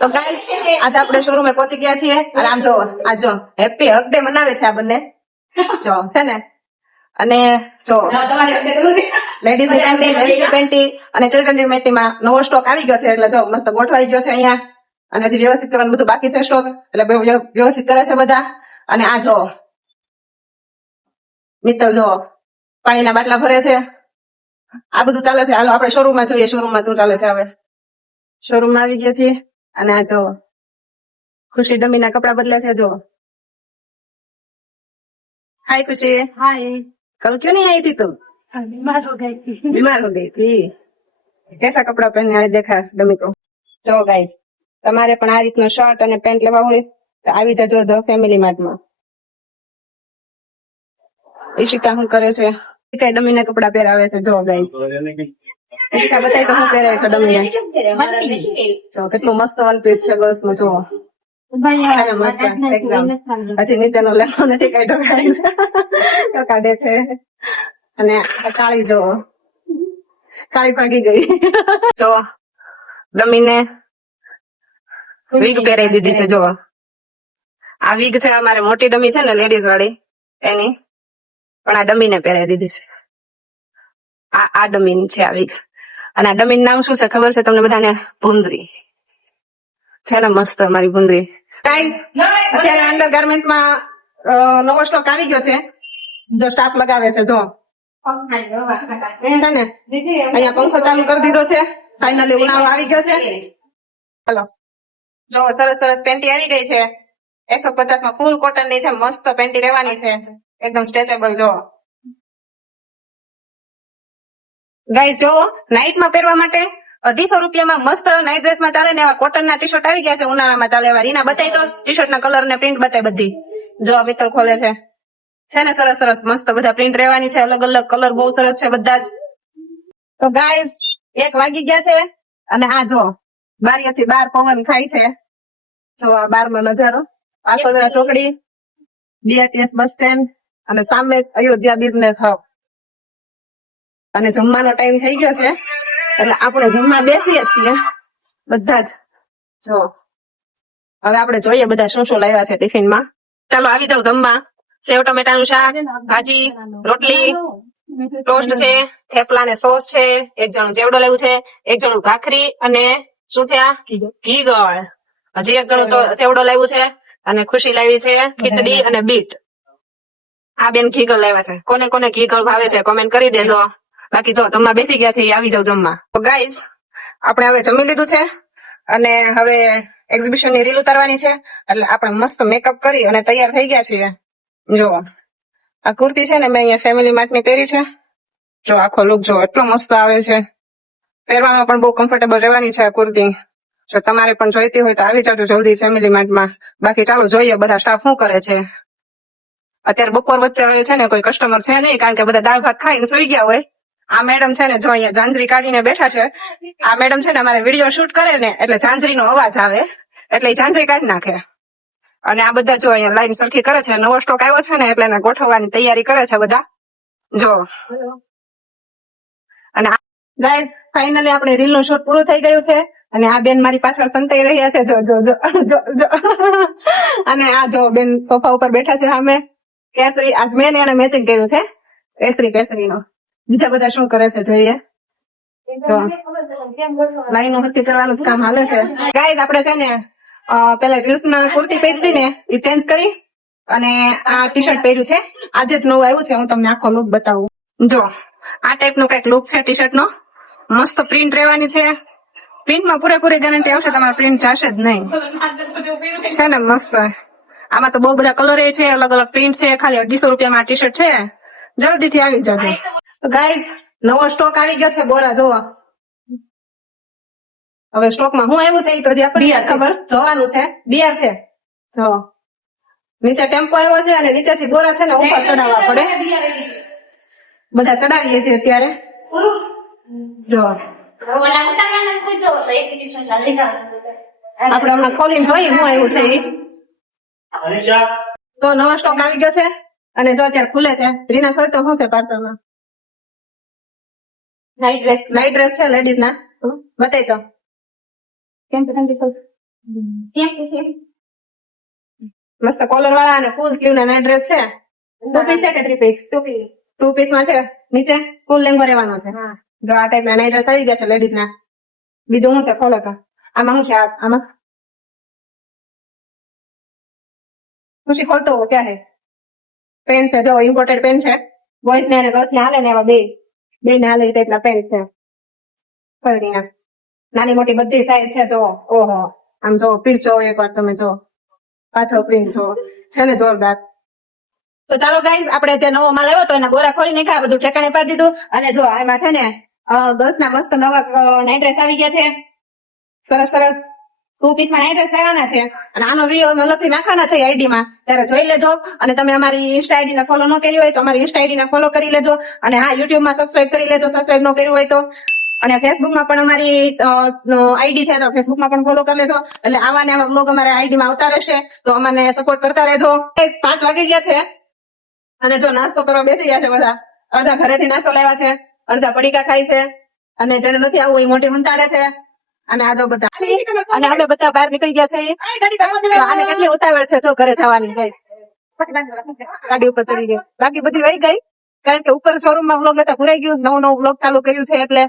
તો ગાઈસ આજે આપણે શોરૂમે પહોંચી ગયા છીએ અને આમ જો આ જો હેપી હક ડે મનાવે છે આ બંને જો છે ને અને જો લેડીઝ ની પેન્ટી મેન્સની પેન્ટી અને ચિલ્ડ્રનની પેન્ટીમાં નવો સ્ટોક આવી ગયો છે એટલે જો મસ્ત ગોઠવાઈ ગયો છે અહીંયા અને હજી વ્યવસ્થિત કરવાનું બધું બાકી છે સ્ટોક એટલે વ્યવસ્થિત કરે છે બધા અને આ જો મિત્તલ જો પાણીના બાટલા ભરે છે આ બધું ચાલે છે હાલો આપણે શોરૂમમાં જોઈએ શોરૂમમાં શું ચાલે છે હવે શોરૂમમાં આવી ગયા છીએ અને આ જો ખુશી ડમીના કપડા બદલે છે જો हाय खुशी हाय कल क्यों नहीं आई थी तुम बीमार हो गई थी बीमार हो गई थी कैसा कपड़ा पहने आए देखा डमी को જો ગાઈસ તમારે પણ આ રીતનો શર્ટ અને પેન્ટ લેવા હોય તો આવી જજો ધ ફેમિલી માર્ટમાં ઈશિકા શું કરે છે કઈ ડમીને કપડા પહેરાવે છે જો ગાઈસ ઈશિકા બતાવી તો શું પહેરાવે છે ડમીને જો કેટલું મસ્ત વન પીસ છે ગર્લ્સ નું જો મસ્ત એકદમ હજી નીચેનો લેવો નથી કઈ તો કાઢે છે અને કાળી જો કાળી ભાગી ગઈ જો ડમીને વીગ પહેરાઈ દીધી છે જો આ વીગ છે અમારે મોટી ડમી છે ને લેડીઝ વાળી એની પણ આ ડમીને પહેરાઈ દીધી છે આ ડમીની છે આ વીગ અને આ ડમીનું નામ શું છે ખબર છે તમને બધાને ભૂંદરી છે ને મસ્ત અમારી ભૂંદરી ગાઈસ અત્યારે અંડર ગાર્મેન્ટમાં નવો સ્ટોક આવી ગયો છે જો સ્ટાફ લગાવે છે જો ને અહીંયા પંખો ચાલુ કરી દીધો છે ફાઇનલી ઉનાળો આવી ગયો છે ચાલો જો સરસ સરસ પેન્ટી આવી ગઈ છે 150 માં ફૂલ કોટન ની છે મસ્ત પેન્ટી રહેવાની છે એકદમ સ્ટ્રેચેબલ જો ગાઈસ જો નાઇટ માં પહેરવા માટે 250 રૂપિયામાં મસ્ત નાઇટ ડ્રેસ માં ચાલે ને એવા કોટન ના ટી શર્ટ આવી ગયા છે ઉનાળામાં ચાલે એવા રીના બતાવી તો ટી શર્ટ ના કલર ને પ્રિન્ટ બતાવી બધી જો મિત્તલ ખોલે છે ને સરસ સરસ મસ્ત બધા પ્રિન્ટ રહેવાની છે અલગ અલગ કલર બહુ સરસ છે બધા જ તો ગાઈસ 1 વાગી ગયા છે અને આ જો બારીએથી બહાર પવન ખાય છે જો આ બારમાં નજારો આસોદરા ચોકડી બીઆરટીએસ બસ સ્ટેન્ડ અને સામે અયોધ્યા બિઝનેસ હબ અને જમવાનો ટાઈમ થઈ ગયો છે એટલે આપણે જમવા બેસીએ છીએ બધા જ જો હવે આપણે જોઈએ બધા શું શું લાવ્યા છે ટિફિનમાં ચાલો આવી જાવ જમવા સેવ ટમેટાનું શાક ભાજી રોટલી ટોસ્ટ છે થેપલા ને સોસ છે એક જણું ચેવડો લેવું છે એક જણું ભાખરી અને શું છે આ ઘી ગળ હજી એક જણું ચેવડો લેવું છે અને ખુશી લાવી છે ખીચડી અને બીટ આ બેન ઘી ગળ લાવ્યા છે કોને કોને ઘી ગળ ભાવે છે કોમેન્ટ કરી દેજો બાકી જો જમવા બેસી ગયા છે આવી જાવ જમવા તો ગાઈસ આપણે હવે જમી લીધું છે અને હવે એક્ઝિબિશન ની રીલ ઉતારવાની છે એટલે આપણે મસ્ત મેકઅપ કરી અને તૈયાર થઈ ગયા છીએ જો આ કુર્તી છે ને મેં અહીંયા ફેમિલી માર્ટ ની પહેરી છે જો આખો લુક જો એટલો મસ્ત આવે છે પહેરવામાં પણ બહુ કમ્ફર્ટેબલ રહેવાની છે આ કુર્તી જો તમારે પણ જોઈતી હોય તો આવી જાજો જલ્દી ફેમિલી માર્ટમાં બાકી ચાલો જોઈએ બધા સ્ટાફ શું કરે છે અત્યારે બપોર વચ્ચે છે ને કોઈ કસ્ટમર છે નહીં કારણ કે બધા દાળ ભાત ખાઈને સુઈ ગયા હોય આ મેડમ છે ને જો અહીંયા ઝાંઝરી કાઢીને બેઠા છે આ મેડમ છે ને અમારે વિડીયો શૂટ કરે ને એટલે ઝાંઝરીનો અવાજ આવે એટલે એ ઝાંઝરી કાઢી નાખે અને આ બધા જો અહીંયા લાઈન સરખી કરે છે નવો સ્ટોક આવ્યો છે ને એટલે એને ગોઠવવાની તૈયારી કરે છે બધા જો અને ગાઈસ ફાઇનલી આપણે રીલ નું શૂટ પૂરું થઈ ગયું છે અને આ બેન મારી પાછળ સંતાઈ રહ્યા છે જો જો જો જો અને આ જો બેન સોફા ઉપર બેઠા છે સામે કેસરી આજ મેં એને મેચિંગ કર્યું છે કેસરી નો બીજા બધા શું કરે છે જોઈએ તો લાઈનો હત્તી કરવાનું જ કામ હાલે છે ગાઈસ આપણે છે ને પેલા રીલ્સ માં કુર્તી પહેરી હતી ને એ ચેન્જ કરી અને આ ટી શર્ટ પહેર્યું છે આજે જ નવું આવ્યું છે હું તમને આખો લુક બતાવું જો આ ટાઈપ નો કઈક લુક છે ટી શર્ટ નો મસ્ત પ્રિન્ટ રહેવાની છે પ્રિન્ટમાં પૂરેપૂરી ગેરંટી આવશે તમારે પ્રિન્ટ જશે જ નહીં છે ને મસ્ત આમાં તો બહુ બધા કલર છે અલગ અલગ પ્રિન્ટ છે ખાલી 250 રૂપિયામાં ટી શર્ટ છે જલ્દી થી આવી જજો ગાઈઝ નવો સ્ટોક આવી ગયો છે બોરા જોવા હવે સ્ટોકમાં હું આવ્યું છે એ તો હજી આપણને ખબર જોવાનું છે બિયર છે જો નીચે ટેમ્પો આવ્યો છે અને નીચેથી બોરા છે ને ઉપર ચડાવવા પડે બધા ચડાવીએ છીએ અત્યારે જો આપણે હમણાં ખોલીને જોઈએ શું આવ્યું છે એ તો નવો સ્ટોક આવી ગયો છે અને જો અત્યારે ખુલે છે રીના ખોલ તો શું છે પાર્સલમાં નાઇટ ડ્રેસ છે લેડીઝ ના બતાવી તો મસ્ત કોલર વાળા અને ફૂલ સ્લીવ ના નાઇટ ડ્રેસ છે. 2 પીસ છે કે 3 પીસ? 2 પીસ માં છે. નીચે ફૂલ લેંગો રહેવાનો છે. જો આ ટાઈપ ના નાઇટ ડ્રેસ આવી ગયા છે લેડીઝ ના. બીજું શું છે ખોલો તો. આમાં શું છે આમાં? ખુશી ખોલતો હો ક્યાં હે? પેન છે જો ઇમ્પોર્ટેડ પેન છે. બોયઝ ને અને ગર્લ્સ ને હાલે ને એવા બે ને હાલે એ ટાઈપ ના પેન છે. ફરીના નાની મોટી બધી સાઈઝ છે જો. ઓહો આમ જો પીસ જો એક વાર તમે જો પાછળ પ્રિન્ટ જો છે ને જોરદાર. તો ચાલો ગાઈઝ આપણે ત્યાં નવો માલ આવ્યો તો એના બોરા ખોલી નાખ્યા બધું ઠેકાણે પાડી દીધું. અને જો એમાં છે ને ગર્લ્સ ના મસ્ત નવા નાઇટ ડ્રેસ આવી ગયા છે. સરસ સરસ 2 પીસ માં નાઇટ ડ્રેસ આવવાના છે. અને આનો વિડીયો અમે અલગથી નાખવાના છે આઈડી માં, ત્યારે જોઈ લેજો. અને તમે અમારી ઇન્સ્ટા આઈડી ને ફોલો ન કરી હોય તો અમારી ઇન્સ્ટા આઈડી ને ફોલો કરી લેજો. અને હા યુટ્યુબ માં સબસ્ક્રાઇબ કરી લેજો સબસ્ક્રાઇબ ન કર્યું હોય તો. અને ફેસબુક માં પણ અમારી આઈડી છે તો ફેસબુક માં પણ ફોલો કરી લેજો. એટલે આવા ને આવા બ્લોગ અમારા આઈડી માં આવતા રહેશે તો અમને સપોર્ટ કરતા રહેજો. 5 વાગી ગયા છે અને જો નાસ્તો કરવા બેસી ગયા છે બધા. અડધા ઘરેથી નાસ્તો લાવ્યા છે, અડધા પડીકા ખાય છે, અને જેને નથી આવવું એ મોટી ઉંતાડે છે. અને આ જો બધા અને અમે બધા બહાર નીકળી ગયા છે. આને કેટલી ઉતાવળ છે જો ઘરે જવાની. ગાડી ઉપર ચડી ગઈ. બાકી બધી વહી ગઈ કારણ કે ઉપર શોરૂમ માં વ્લોગ લેતા ભૂરાઈ ગયું. નવું વ્લોગ ચાલુ કર્યું છે એટલે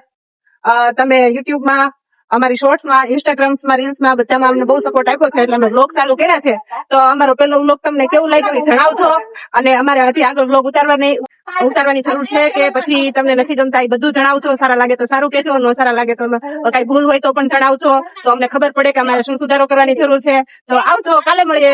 તમે યુટ્યુબ માં અમારી શોર્ટ્સ માં ઇન્સ્ટાગ્રામ્સ માં રીલ્સ માં બધામાં અમને બહુ સપોર્ટ આપ્યો છે એટલે અમે વ્લોગ ચાલુ કર્યા છે. તો અમારો પેલો વ્લોગ તમને કેવું લાગ્યું એ જણાવજો. અને અમારે હજી આગળ વ્લોગ ઉતારવાની જરૂર છે કે પછી તમને નથી ગમતા એ બધું જણાવજો. સારા લાગે તો સારું કેજો, ન સારા લાગે તો કઈ ભૂલ હોય તો પણ જણાવજો તો અમને ખબર પડે કે અમારે શું સુધારો કરવાની જરૂર છે. તો આવજો, કાલે મળીએ.